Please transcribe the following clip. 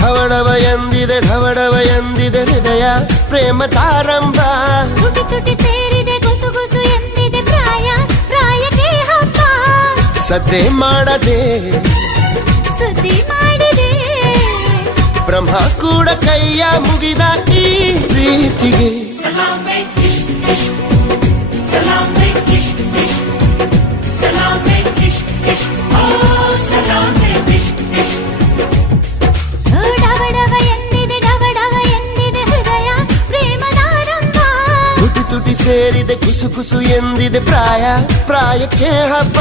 ಢವಡವ ಎಂದಿದೆ ಹೃದಯ ಪ್ರೇಮ ತಾರಂಭ. ತುಟಿ ತುಟಿ ಸೇರಿದೆ ಗುಸು ಗುಸು ಎಂದಿದೆ ಪ್ರಾಯ ಪ್ರಾಯಕ್ಕೆ ಹಬ್ಬ. ಸದ್ದೆ ಮಾಡದೆ ಸುದ್ದಿ ಮಾಡಿದೆ ಬ್ರಹ್ಮ ಕೂಡ ಕೈಯ ಮುಗಿದ ಈ ಪ್ರೀತಿಗೆ. ಸಲಾಮೆ ಇಶ್ ಇಶ್ ಸಲಾಮೆ ಇಶ್ ಇಶ್ ಸಲಾಮೆ ಇಶ್ ಇಶ್ ಓ ಸಲಾಮೆ ಇಶ್ ಇಶ್. ಡವಡವ ಎಂದಿದೆ ಹೃದಯ ಪ್ರೇಮದಾರಂಭ. ತುಟಿ ತುಟಿ ಸೇರಿದೆ ಕುಸು ಕುಸು ಎಂದಿದೆ ಪ್ರಾಯ ಪ್ರಾಯಕ್ಕೆ ಹಬ್ಬ.